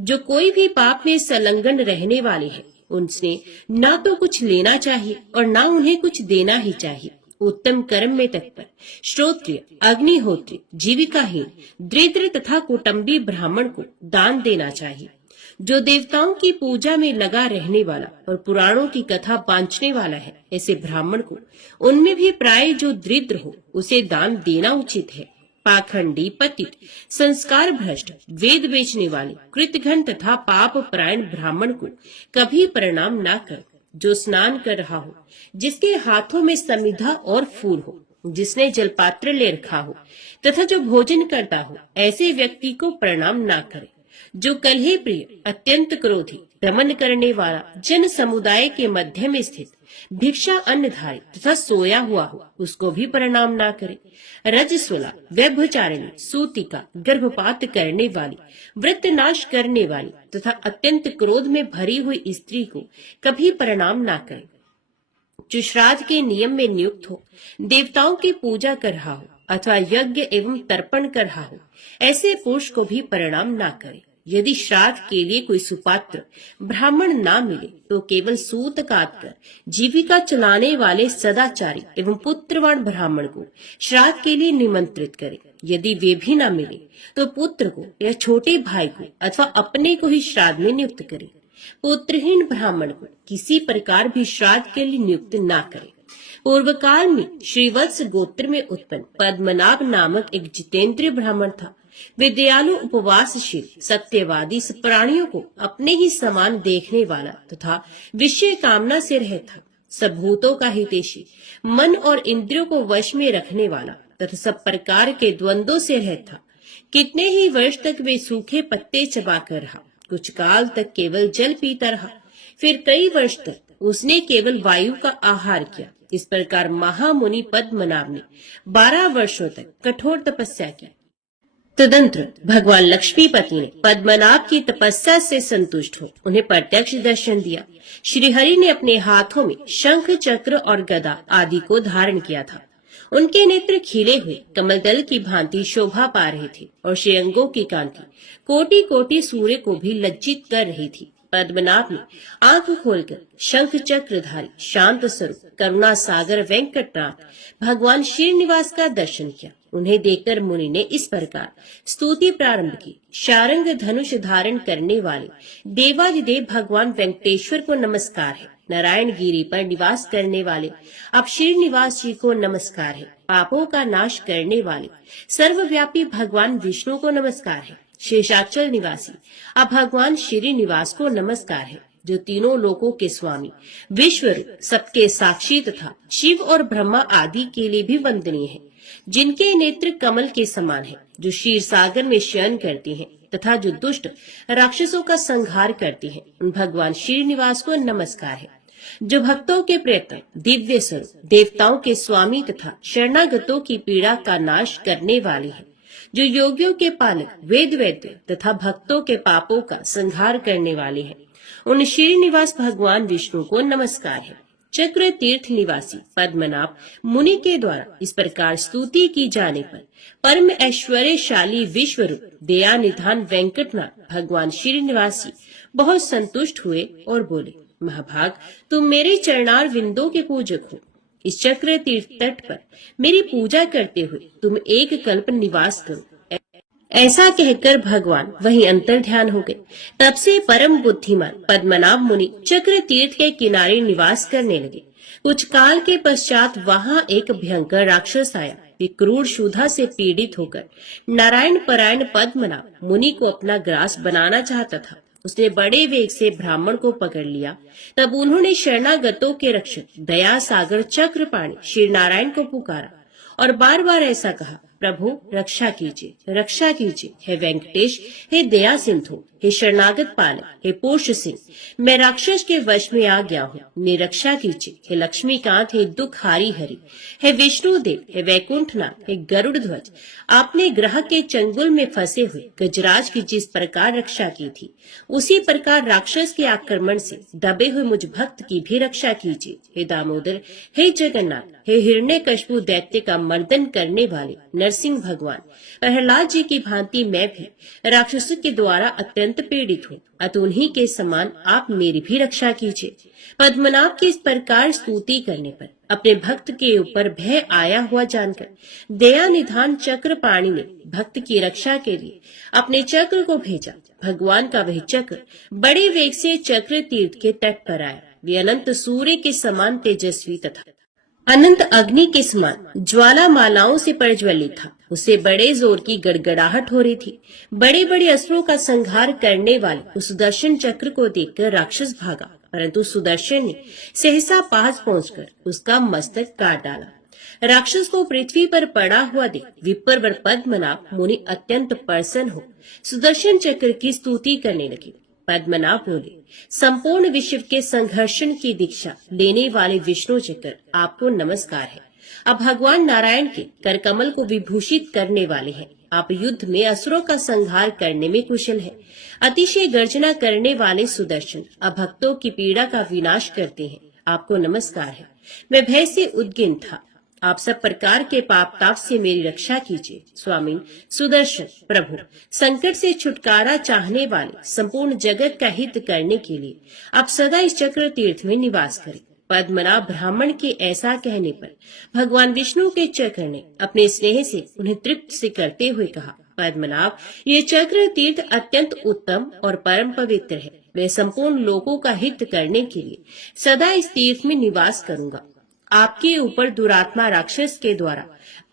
जो कोई भी पाप में संलग्न रहने वाले हैं, उनसे न तो कुछ लेना चाहिए और न उन्हें कुछ देना ही चाहिए। उत्तम कर्म में तत्पर, श्रोत्रिय, अग्निहोत्री, जीविकाहीन, दरिद्र तथा कुटुंबी ब्राह्मण को दान देना चाहिए। जो देवताओं की पूजा में लगा रहने वाला और पुराणों की कथा बांचने वाला है, ऐसे ब्राह्मण को उनमें भी प्राय जो दरिद्र हो उसे दान देना उचित है। पाखंडी, पतित, संस्कार भ्रष्ट, वेद बेचने वाले, कृतघ्न तथा पाप परायण ब्राह्मण को कभी प्रणाम न कर। जो स्नान कर रहा हो, जिसके हाथों में समिधा और फूल हो, जिसने जलपात्र ले रखा हो तथा जो भोजन करता हो, ऐसे व्यक्ति को प्रणाम न करे। जो कलह प्रिय, अत्यंत क्रोधी, दमन करने वाला, जन समुदाय के मध्य में स्थित, भिक्षा अन्नधारी तथा सोया हुआ हो, उसको भी प्रणाम ना करे। रजस्वला, व्यभिचारिणी, सूतिका, गर्भपात करने वाली, व्रत नाश करने वाली तथा अत्यंत क्रोध में भरी हुई स्त्री को कभी प्रणाम ना करे। जो श्राद्ध के नियम में नियुक्त हो, देवताओं की पूजा कर रहा हो अथवा यज्ञ एवं तर्पण कर रहा हो, ऐसे पुरुष को भी प्रणाम ना करे। यदि श्राद्ध के लिए कोई सुपात्र ब्राह्मण ना मिले तो केवल सूत काट कर जीविका चलाने वाले सदाचारी एवं पुत्रवान ब्राह्मण को श्राद्ध के लिए निमंत्रित करे। यदि वे भी ना मिले तो पुत्र को या छोटे भाई को अथवा अपने को ही श्राद्ध में नियुक्त करे। पुत्रहीन ब्राह्मण को किसी प्रकार भी श्राद्ध के लिए नियुक्त ना करे। पूर्व काल में श्रीवत्स गोत्र में उत्पन्न पद्मनाभ नामक एक जितेंद्रिय ब्राह्मण था। वे दयालु, उपवासशील, सत्यवादी, प्राणियों को अपने ही समान देखने वाला तथा विषय कामना से रहित था। सब भूतों का हितैषी, मन और इंद्रियों को वश में रखने वाला तथा सब प्रकार के द्वंद्वों से रहित था। कितने ही वर्ष तक वे सूखे पत्ते चबाकर रहा। कुछ काल तक केवल जल पीता रहा। फिर कई वर्ष तक उसने केवल वायु का आहार किया। इस प्रकार महामुनि पद्मनाभ ने 12 वर्षों तक कठोर तपस्या की। तदंतर भगवान लक्ष्मीपति ने पद्मनाभ की तपस्या से संतुष्ट हो उन्हें प्रत्यक्ष दर्शन दिया। श्रीहरि ने अपने हाथों में शंख, चक्र और गदा आदि को धारण किया था। उनके नेत्र खिले हुए कमलदल की भांति शोभा पा रहे थे और श्रेयंगों की कांति कोटि कोटि सूर्य को भी लज्जित कर रही थी। पद्मनाभ ने आंख खोलकर शंख चक्रधारी, शांत स्वरूप, करुणा सागर वेंकटनाथ भगवान श्रीनिवास का दर्शन किया। उन्हें देखकर मुनि ने इस प्रकार स्तुति प्रारंभ की। शारंग धनुष धारण करने वाले देवादिदेव भगवान वेंकटेश्वर को नमस्कार है। नारायण गिरी पर निवास करने वाले अब श्रीनिवास जी को नमस्कार है। पापों का नाश करने वाले सर्वव्यापी भगवान विष्णु को नमस्कार है। शेषाचल निवासी अब भगवान श्रीनिवास को नमस्कार है, जो तीनों लोकों के स्वामी, विश्वरूप, सबके साक्षी तथा शिव और ब्रह्मा आदि के लिए भी वंदनीय है। जिनके नेत्र कमल के समान है, जो क्षीर सागर में शयन करती हैं तथा जो दुष्ट राक्षसों का संहार करती हैं, उन भगवान श्रीनिवास को नमस्कार है। जो भक्तों के प्रियतम, दिव्य स्वरूप, देवताओं के स्वामी तथा शरणागतों की पीड़ा का नाश करने वाले हैं, जो योगियों के पालक, वेद वेद्य तथा भक्तों के पापों का संहार करने वाले हैं, उन श्रीनिवास भगवान विष्णु को नमस्कार है। चक्र तीर्थ निवासी पद्मनाभ मुनि के द्वारा इस प्रकार स्तुति की जाने पर परम ऐश्वर्यशाली विश्वरूप दया निधान वेंकटनाथ भगवान श्रीनिवासी बहुत संतुष्ट हुए और बोले, महाभाग, तुम मेरे चरणार विंदों के पूजक हो। इस चक्र तीर्थ तट पर मेरी पूजा करते हुए तुम एक कल्प निवास करो। ऐसा कहकर भगवान वहीं अंतर ध्यान हो गए। तब से परम बुद्धिमान पद्मनाभ मुनि चक्र तीर्थ के किनारे निवास करने लगे। कुछ काल के पश्चात वहां एक भयंकर राक्षस आया। वे क्रूर क्षुधा से पीड़ित होकर नारायण परायण पद्मनाभ मुनि को अपना ग्रास बनाना चाहता था। उसने बड़े वेग से ब्राह्मण को पकड़ लिया। तब उन्होंने शरणागतों के रक्षक दया सागर चक्रपाणि श्री नारायण को पुकारा और बार बार ऐसा कहा, प्रभु रक्षा कीजिए, रक्षा कीजिए। हे वेंकटेश, हे दया सिंधु, हे शरणागत पालक, हे पोष सिंह, मैं राक्षस के वश में आ गया हूँ, मेरी रक्षा कीजिए। हे लक्ष्मीकांत, हे दुख हारी हरि, हे विष्णुदेव, हे वैकुंठनाथ, हे गरुड़ ध्वज, आपने ग्रह के चंगुल में फंसे हुए गजराज की जिस प्रकार रक्षा की थी, उसी प्रकार राक्षस के आक्रमण से दबे हुए मुझ भक्त की भी रक्षा कीजिए। हे दामोदर, हे जगन्नाथ, हे हिरण्यकशिपु दैत्य का मर्दन करने वाले नरसिंह भगवान, प्रहलाद जी की भांति मैं भी राक्षसों के द्वारा अत्यंत पीड़ित हूँ, अतः उन्हीं के समान आप मेरी भी रक्षा कीजिए। पद्मनाभ की इस प्रकार स्तुति करने पर अपने भक्त के ऊपर भय आया हुआ जानकर दया निधान चक्रपाणि ने भक्त की रक्षा के लिए अपने चक्र को भेजा। भगवान का वह चक्र बड़े वेग से चक्र तीर्थ के तट पर आया। वे अनंत सूर्य के समान तेजस्वी तथा अनंत अग्नि के समान ज्वालामालाओं से प्रज्वलित था। उसे बड़े जोर की गड़गड़ाहट हो रही थी। बड़े बड़े अस्त्रों का संहार करने वाले उस सुदर्शन चक्र को देखकर राक्षस भागा, परंतु सुदर्शन ने सहसा पास पहुंचकर उसका मस्तक काट डाला। राक्षस को पृथ्वी पर पड़ा हुआ देख विप्रवर पद्मनाभ मुनि अत्यंत प्रसन्न हो सुदर्शन चक्र की स्तुति करने लगे। पद्मनाभ बोले, संपूर्ण विश्व के संघर्षण की दीक्षा लेने वाले विष्णु चक्र, आपको नमस्कार है। अब भगवान नारायण के कर कमल को विभूषित करने वाले हैं। आप युद्ध में असुरों का संहार करने में कुशल है। अतिशय गर्जना करने वाले सुदर्शन अब भक्तों की पीड़ा का विनाश करते हैं। आपको नमस्कार है। मैं भय से उद्गिन था, आप सब प्रकार के पाप ताप से मेरी रक्षा कीजिए। स्वामी सुदर्शन प्रभु, संकट से छुटकारा चाहने वाले संपूर्ण जगत का हित करने के लिए आप सदा इस चक्र तीर्थ में निवास करें। पद्मनाभ ब्राह्मण के ऐसा कहने पर भगवान विष्णु के चक्र ने अपने स्नेह से उन्हें तृप्त से करते हुए कहा, पद्मनाभ, ये चक्र तीर्थ अत्यंत उत्तम और परम पवित्र है। मैं संपूर्ण लोगों का हित करने के लिए सदा इस तीर्थ में निवास करूंगा। आपके ऊपर दुरात्मा राक्षस के द्वारा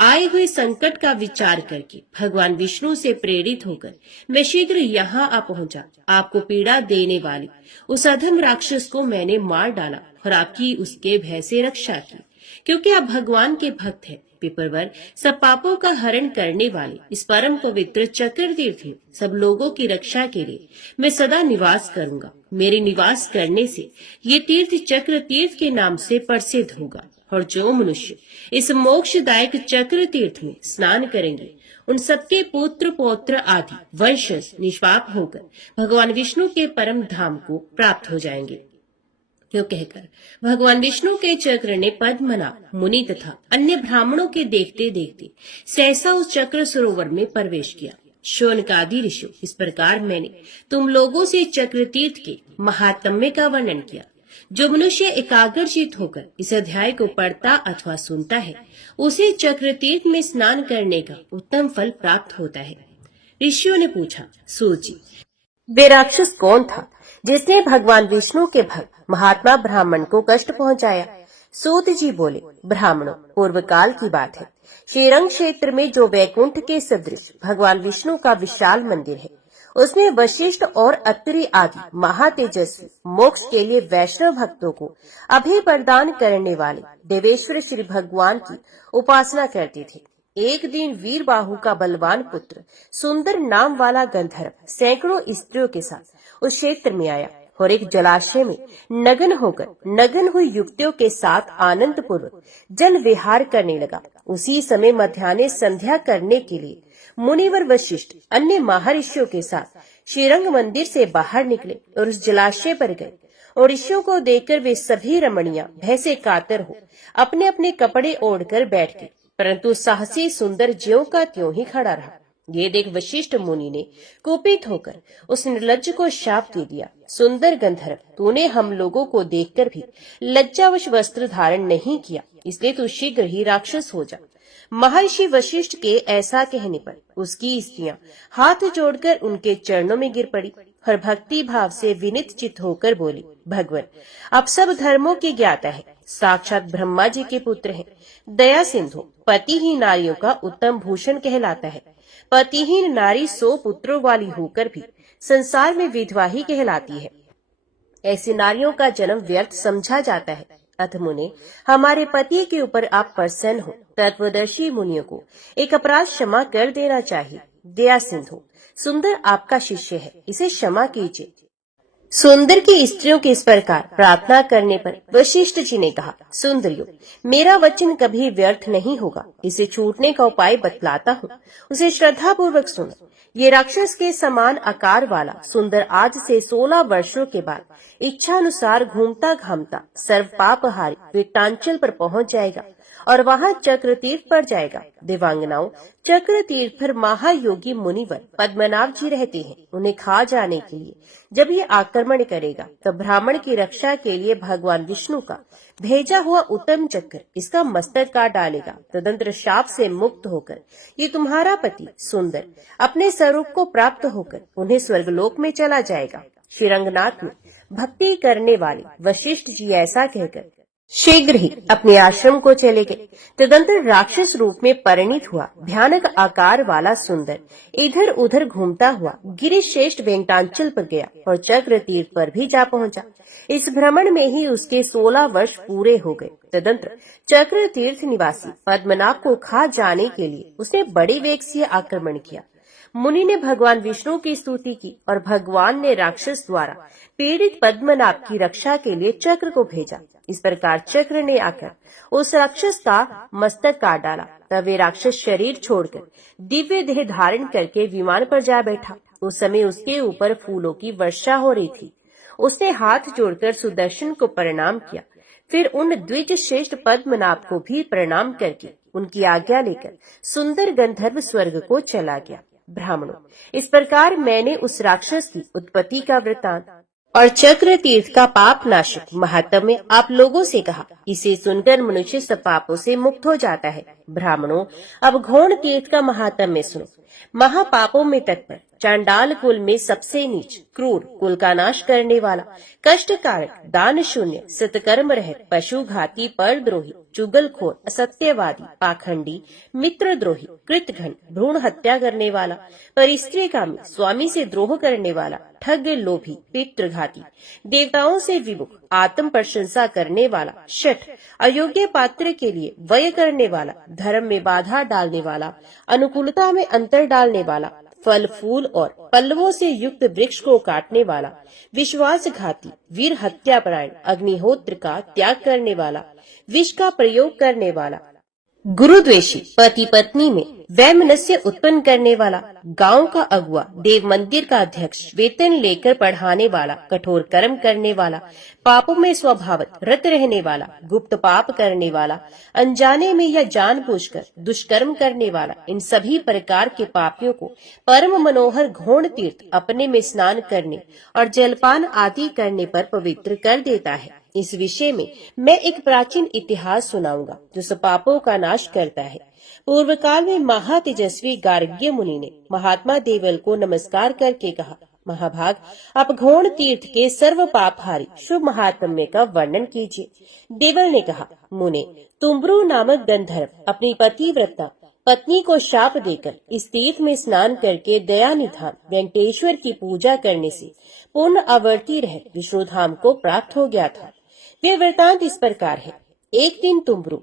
आए हुए संकट का विचार करके भगवान विष्णु से प्रेरित होकर मैं शीघ्र यहाँ आ पहुँचा। आपको पीड़ा देने वाले उस अधम राक्षस को मैंने मार डाला और आपकी उसके भय से रक्षा की, क्योंकि आप भगवान के भक्त हैं। पिपरवर, सब पापों का हरण करने वाले इस परम पवित्र चक्र तीर्थ में सब लोगों की रक्षा के लिए मैं सदा निवास करूंगा। मेरे निवास करने से ये तीर्थ चक्र तीर्थ के नाम से प्रसिद्ध होगा, और जो मनुष्य इस मोक्षदायक चक्र तीर्थ में स्नान करेंगे उन सबके पुत्र पौत्र आदि वंशज निष्पाप होकर भगवान विष्णु के परम धाम को प्राप्त हो जाएंगे। क्यों कहकर भगवान विष्णु के चक्र ने पद्मनाभ मुनि तथा अन्य ब्राह्मणों के देखते देखते सहसा उस चक्र सरोवर में प्रवेश किया। शौनकादि ऋषियों, इस प्रकार मैंने तुम लोगों से चक्र तीर्थ के महात्म्य का वर्णन किया। जो मनुष्य एकाग्रचित होकर इस अध्याय को पढ़ता अथवा सुनता है, उसे चक्र तीर्थ में स्नान करने का उत्तम फल प्राप्त होता है। ऋषियों ने पूछा, सूत जी, वे राक्षस कौन था जिसने भगवान विष्णु के भक्त महात्मा ब्राह्मण को कष्ट पहुंचाया? सूत जी बोले, ब्राह्मणों, पूर्व काल की बात है। श्रीरंग क्षेत्र में जो वैकुंठ के सदृश भगवान विष्णु का विशाल मंदिर है, उसमें वशिष्ठ और अत्रि आदि महातेजस्वी मोक्ष के लिए वैष्णव भक्तों को अभय प्रदान करने वाले देवेश्वर श्री भगवान की उपासना करते थे। एक दिन वीर बाहु का बलवान पुत्र सुंदर नाम वाला गंधर्व सैकड़ों स्त्रियों के साथ उस क्षेत्र में आया और एक जलाशय में नग्न हुई युवतियों के साथ आनंद पूर्वक जल विहार करने लगा। उसी समय मध्याह्ने संध्या करने के लिए मुनिवर वशिष्ठ अन्य महर्षियों के साथ श्रीरंग मंदिर से बाहर निकले और उस जलाशय पर गए, और ऋषियों को देखकर वे सभी रमणियां भय से कातर हो अपने अपने कपड़े ओढ़कर बैठ गए, परंतु साहसी सुंदर ज्यों का त्यों ही खड़ा रहा। ये देख वशिष्ठ मुनि ने कुपित होकर उस निर्लज्ज को शाप दे दिया, सुंदर गंधर्व, तूने हम लोगों को देखकर भी लज्जावश वस्त्र धारण नहीं किया, इसलिए तू शीघ्र ही राक्षस हो जा। महर्षि वशिष्ठ के ऐसा कहने पर उसकी स्त्रियां हाथ जोड़कर उनके चरणों में गिर पड़ी और भक्ति भाव से विनित चित होकर बोली, भगवान, आप सब धर्मों के ज्ञाता है, साक्षात ब्रह्मा जी के पुत्र हैं। दया सिंधु, पतिहीन नारियों का उत्तम भूषण कहलाता है। पतिहीन नारी 100 पुत्रों वाली होकर भी संसार में विधवा ही कहलाती है। ऐसी नारियों का जन्म व्यर्थ समझा जाता है। अथ मुने, हमारे पति के ऊपर आप प्रसन्न हो। तत्वदर्शी मुनियों को एक अपराध क्षमा कर देना चाहिए। दया सिंधु, सुंदर आपका शिष्य है, इसे क्षमा कीजिए। सुंदर की स्त्रियों के इस प्रकार प्रार्थना करने पर वशिष्ठ जी ने कहा, सुंदरियों, मेरा वचन कभी व्यर्थ नहीं होगा। इसे छूटने का उपाय बतलाता हूँ, उसे श्रद्धा पूर्वक सुनो। ये राक्षस के समान आकार वाला सुंदर आज से 16 वर्षों के बाद इच्छा अनुसार घूमता घामता सर्व पापहारी विट्टांचल पर पहुँच जाएगा और वहाँ चक्र तीर्थ पर जाएगा। देवांगनाओं, चक्र तीर्थ पर महायोगी मुनिवर पद्मनाभ जी रहते हैं। उन्हें खा जाने के लिए जब ये आक्रमण करेगा तब ब्राह्मण की रक्षा के लिए भगवान विष्णु का भेजा हुआ उत्तम चक्र इसका मस्तक काट डालेगा। तदंतर शाप से मुक्त होकर ये तुम्हारा पति सुंदर अपने स्वरूप को प्राप्त होकर उन्हें स्वर्गलोक में चला जाएगा। श्रीरंगनाथ में भक्ति करने वाले वशिष्ठ जी ऐसा कहकर शीघ्र ही अपने आश्रम को चले गए। तदंतर राक्षस रूप में परिणित हुआ भयानक आकार वाला सुंदर इधर उधर घूमता हुआ गिरिश श्रेष्ठ वेंकटांचल पर गया और चक्र तीर्थ पर भी जा पहुंचा। इस भ्रमण में ही उसके 16 वर्ष पूरे हो गए। तदंतर चक्र तीर्थ निवासी पद्मनाभ को खा जाने के लिए उसने बड़े वेग से आक्रमण किया। मुनि ने भगवान विष्णु की स्तुति की और भगवान ने राक्षस द्वारा पीड़ित पद्मनाभ की रक्षा के लिए चक्र को भेजा। इस प्रकार चक्र ने आकर उस राक्षस का मस्तक काट डाला। तब वे राक्षस शरीर छोड़कर दिव्य देह धारण करके विमान पर जा बैठा। उस समय उसके ऊपर फूलों की वर्षा हो रही थी। उसने हाथ जोड़कर सुदर्शन को प्रणाम किया, फिर उन द्विज श्रेष्ठ पद्मनाभ को भी प्रणाम करके उनकी आज्ञा लेकर सुंदर गंधर्व स्वर्ग को चला गया। ब्राह्मणों, इस प्रकार मैंने उस राक्षस की उत्पत्ति का वृतांत और चक्र तीर्थ का पाप नाशक महात्म्य आप लोगों से कहा। इसे सुनकर मनुष्य सब पापों से मुक्त हो जाता है। ब्राह्मणों, अब घोण तीर्थ का महात्म्य सुनो। महापापों में तत्पर चांडाल कुल में सबसे नीच, क्रूर, कुल का नाश करने वाला, कष्ट कारक, दान शून्य, सत्कर्म रहित, पशु घाती, परद्रोही, चुगलखोर, असत्यवादी, पाखंडी, मित्रद्रोही, कृतघ्न, भ्रूण हत्या करने वाला, परिस्त्रीकामी, स्वामी से द्रोह करने वाला, ठग, लोभी, पितृघाती, देवताओं से विमुख, आत्म प्रशंसा करने वाला, शठ, अयोग्य पात्र के लिए व्यय करने वाला, धर्म में बाधा डालने वाला, अनुकूलता में अंतर डालने वाला, फल फूल और पल्लवों से युक्त वृक्ष को काटने वाला, विश्वासघाती, वीर हत्यापरायण, अग्निहोत्र का त्याग करने वाला, विष का प्रयोग करने वाला, गुरुद्वेषी, पति पत्नी में वैमनस्य उत्पन्न करने वाला, गांव का अगुआ, देव मंदिर का अध्यक्ष, वेतन लेकर पढ़ाने वाला, कठोर कर्म करने वाला, पापों में स्वभावत रत रहने वाला, गुप्त पाप करने वाला, अनजाने में या जानबूझकर दुष्कर्म करने वाला, इन सभी प्रकार के पापियों को परम मनोहर घोण तीर्थ अपने में स्नान करने और जलपान आदि करने पर पवित्र कर देता है। इस विषय में मैं एक प्राचीन इतिहास सुनाऊंगा जो सब पापों का नाश करता है। पूर्व काल में महातेजस्वी गार्ग्य मुनि ने महात्मा देवल को नमस्कार करके कहा, महाभाग, आप घोण तीर्थ के सर्व पापहारी शुभ महात्म्य का वर्णन कीजिए। देवल ने कहा, मुने, तुम्ब्रू नामक गंधर्व अपनी पतिव्रता पत्नी को शाप देकर इस तीर्थ में स्नान करके दया निधान वेंकटेश्वर की पूजा करने से पूर्ण आवर्ती रह विष्णु धाम को प्राप्त हो गया था। यह वृतांत इस प्रकार है। एक दिन तुम्ब्रू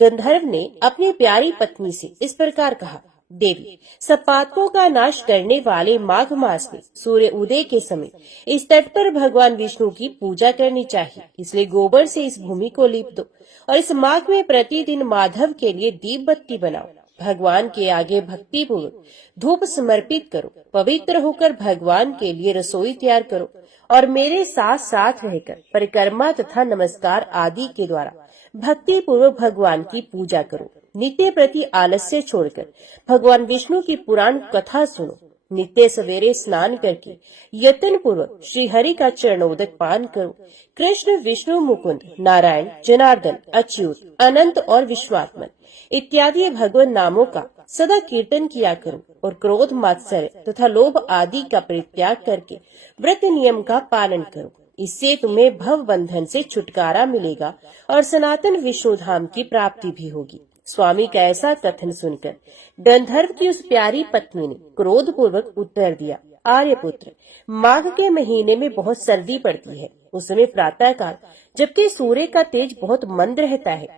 गंधर्व ने अपनी प्यारी पत्नी से इस प्रकार कहा, देवी, सब पापों का नाश करने वाले माघ मास में सूर्य उदय के समय इस तट पर भगवान विष्णु की पूजा करनी चाहिए। इसलिए गोबर से इस भूमि को लीप दो और इस माघ में प्रतिदिन माधव के लिए दीप बत्ती बनाओ। भगवान के आगे भक्ति पूर्वक धूप समर्पित करो। पवित्र होकर भगवान के लिए रसोई तैयार करो और मेरे साथ साथ रहकर परिक्रमा तथा नमस्कार आदि के द्वारा भक्ति पूर्वक भगवान की पूजा करो। नित्य प्रति आलस्य छोड़कर भगवान विष्णु की पुराण कथा सुनो। नित्य सवेरे स्नान करके यत्न पूर्वक श्री हरि का चरणोदक पान करो। कृष्ण, विष्णु, मुकुंद, नारायण, जनार्दन, अच्युत, अनंत और विश्वात्मन इत्यादि भगवान नामों का सदा कीर्तन किया करो और क्रोध, मात्सर्य तथा लोभ आदि का परित्याग करके व्रत नियम का पालन करो। इससे तुम्हें भव बंधन से छुटकारा मिलेगा और सनातन विष्णु धाम की प्राप्ति भी होगी। स्वामी का ऐसा कथन सुनकर गंधर्व की उस प्यारी पत्नी ने क्रोधपूर्वक उत्तर दिया, आर्यपुत्र, माघ के महीने में बहुत सर्दी पड़ती है। उस समय प्रातः काल, जबकि सूर्य का तेज बहुत मंद रहता है,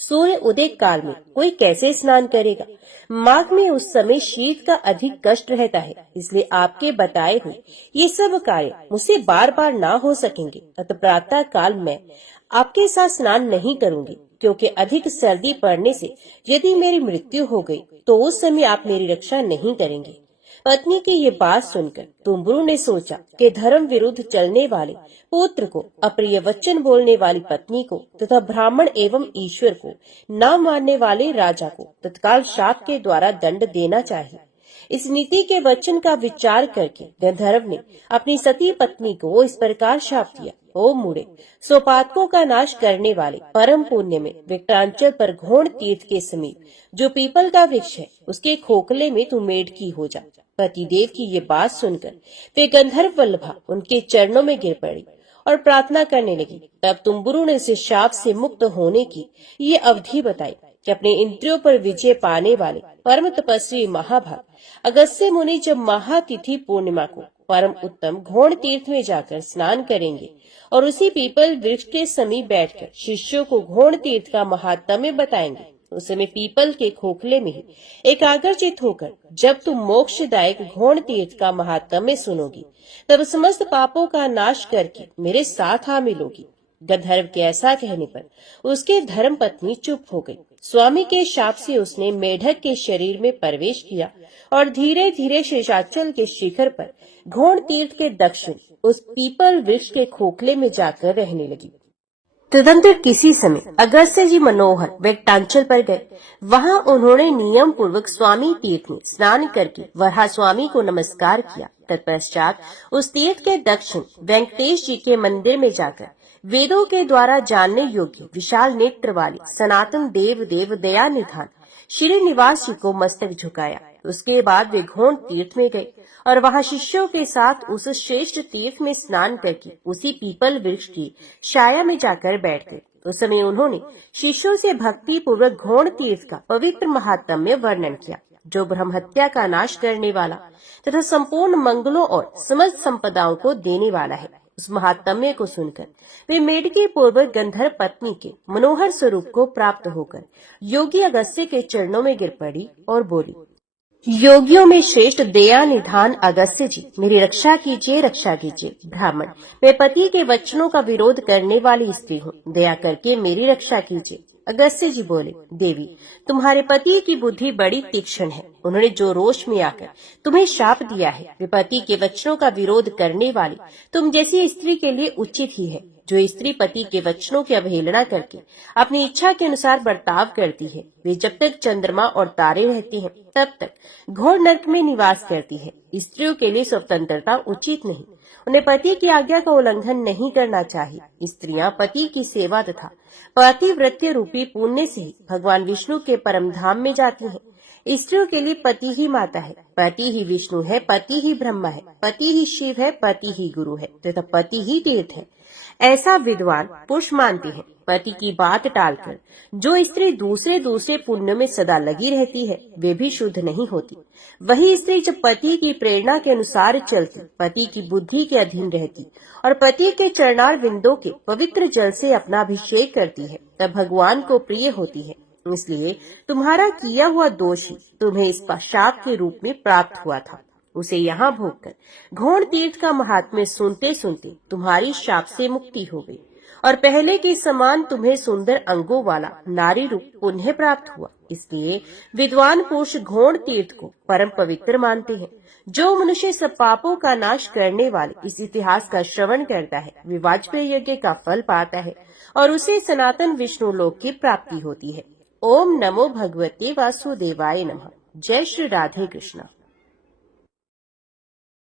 सूर्य उदय काल में कोई कैसे स्नान करेगा? माघ में उस समय शीत का अधिक कष्ट रहता है, इसलिए आपके बताए हुए ये सब कार्य मुझसे बार बार ना हो सकेंगे। अतः प्रातः काल मैं आपके साथ स्नान नहीं करूंगी, क्योंकि अधिक सर्दी पड़ने से यदि मेरी मृत्यु हो गई तो उस समय आप मेरी रक्षा नहीं करेंगे। पत्नी की ये बात सुनकर तुम्बुरु ने सोचा कि धर्म विरुद्ध चलने वाले पुत्र को, अप्रिय वचन बोलने वाली पत्नी को तथा ब्राह्मण एवं ईश्वर को न मानने वाले राजा को तत्काल शाप के द्वारा दंड देना चाहिए। इस नीति के वचन का विचार करके गंधर्व ने अपनी सती पत्नी को इस प्रकार शाप दिया, ओ मूढ़े, सोपातकों का नाश करने वाले परम पुण्य में विक्टांचल पर घोण तीर्थ के समीप जो पीपल का वृक्ष है, उसके खोखले में तू मेढकी हो जा। पतिदेव की ये बात सुनकर वे गंधर्व वल्लभा उनके चरणों में गिर पड़ी और प्रार्थना करने लगी। तब तुम्बुरु ने इस शाप से मुक्त होने की ये अवधि बताई कि अपने इंद्रियों पर विजय पाने वाले परम तपस्वी महाभाग अगस्त्य मुनि जब महातिथि पूर्णिमा को परम उत्तम घोण तीर्थ में जाकर स्नान करेंगे और उसी पीपल वृक्ष के समीप बैठकर शिष्यों को घोण तीर्थ का महात्म्य बताएंगे, उस समय पीपल के खोखले में ही एकाग्रचित होकर जब तुम मोक्षदायक घोण तीर्थ का महात्म्य सुनोगी, तब समस्त पापों का नाश करके मेरे साथ आ मिलोगी। गंधर्व के ऐसा कहने पर उसके धर्म पत्नी चुप हो गई। स्वामी के शाप से उसने मेढक के शरीर में प्रवेश किया और धीरे धीरे शेषाचल के शिखर पर घोण तीर्थ के दक्षिण उस पीपल वृक्ष के खोखले में जाकर रहने लगी। तदंतर किसी समय अगस्त्य जी मनोहर वेक्टांचल पर गए। वहां उन्होंने नियम पूर्वक स्वामी तीर्थ में स्नान करके वराह स्वामी को नमस्कार किया। तत्पश्चात उस तीर्थ के दक्षिण वेंकटेश जी के मंदिर में जाकर वेदों के द्वारा जानने योग्य विशाल नेत्र वाले सनातन देव दया निधान श्रीनिवास जी को मस्तक झुकाया। उसके बाद वे घोण तीर्थ में गए और वहां शिष्यों के साथ उस श्रेष्ठ तीर्थ में स्नान करके उसी पीपल वृक्ष की छाया में जाकर बैठ गए। उस समय उन्होंने शिष्यों से भक्ति पूर्वक घोण तीर्थ का पवित्र महात्म्य वर्णन किया, जो ब्रह्म हत्या का नाश करने वाला तथा संपूर्ण मंगलों और समस्त संपदाओं को देने वाला है। उस महात्म्य को सुनकर वे मेढकी पूर्वक गंधर्व पत्नी के मनोहर स्वरूप को प्राप्त होकर योगी अगस्त्य के चरणों में गिर पड़ी और बोली, योगियों में श्रेष्ठ दया निधान अगस्त्य जी, मेरी रक्षा कीजिए, रक्षा कीजिए। ब्राह्मण, मैं पति के वचनों का विरोध करने वाली स्त्री हूँ, दया करके मेरी रक्षा कीजिए। अगस्त्य जी बोले, देवी, तुम्हारे पति की बुद्धि बड़ी तीक्ष्ण है। उन्होंने जो रोष में आकर तुम्हें शाप दिया है, वे पति के वचनों का विरोध करने वाली तुम जैसी स्त्री के लिए उचित ही है। जो स्त्री पति के वचनों की अवहेलना करके अपनी इच्छा के अनुसार बर्ताव करती है, वे जब तक चंद्रमा और तारे रहते हैं तब तक घोर नरक में निवास करती है। स्त्रियों के लिए स्वतंत्रता उचित नहीं, उन्हें पति की आज्ञा का उल्लंघन नहीं करना चाहिए। स्त्रियां पति की सेवा तथा पतिव्रत्य रूपी पुण्य से ही भगवान विष्णु के परम धाम में जाती हैं। स्त्रियों के लिए पति ही माता है, पति ही विष्णु है, पति ही ब्रह्मा है, पति ही शिव है, पति ही गुरु है तथा पति ही तीर्थ है, ऐसा विद्वान पुरुष मानते हैं। पति की बात टालकर जो स्त्री दूसरे पुण्यों में सदा लगी रहती है, वे भी शुद्ध नहीं होती। वही स्त्री जब पति की प्रेरणा के अनुसार चलती, पति की बुद्धि के अधीन रहती और पति के चरणार विंदों के पवित्र जल से अपना अभिषेक करती है, तब भगवान को प्रिय होती है। इसलिए तुम्हारा किया हुआ दोष ही तुम्हें इस शाप के रूप में प्राप्त हुआ था। उसे यहाँ भोगकर घोण तीर्थ का महात्म्य सुनते सुनते तुम्हारी शाप से मुक्ति हो गई और पहले के समान तुम्हें सुंदर अंगों वाला नारी रूप पुनः प्राप्त हुआ। इसलिए विद्वान पुरुष घोण तीर्थ को परम पवित्र मानते हैं। जो मनुष्य सब पापों का नाश करने वाले इस इतिहास का श्रवण करता है, वे वाजपेयी यज्ञ का फल पाता है और उसे सनातन विष्णु लोक की प्राप्ति होती है। ओम नमो भगवते वासुदेवाय नमः। जय श्री राधे कृष्ण।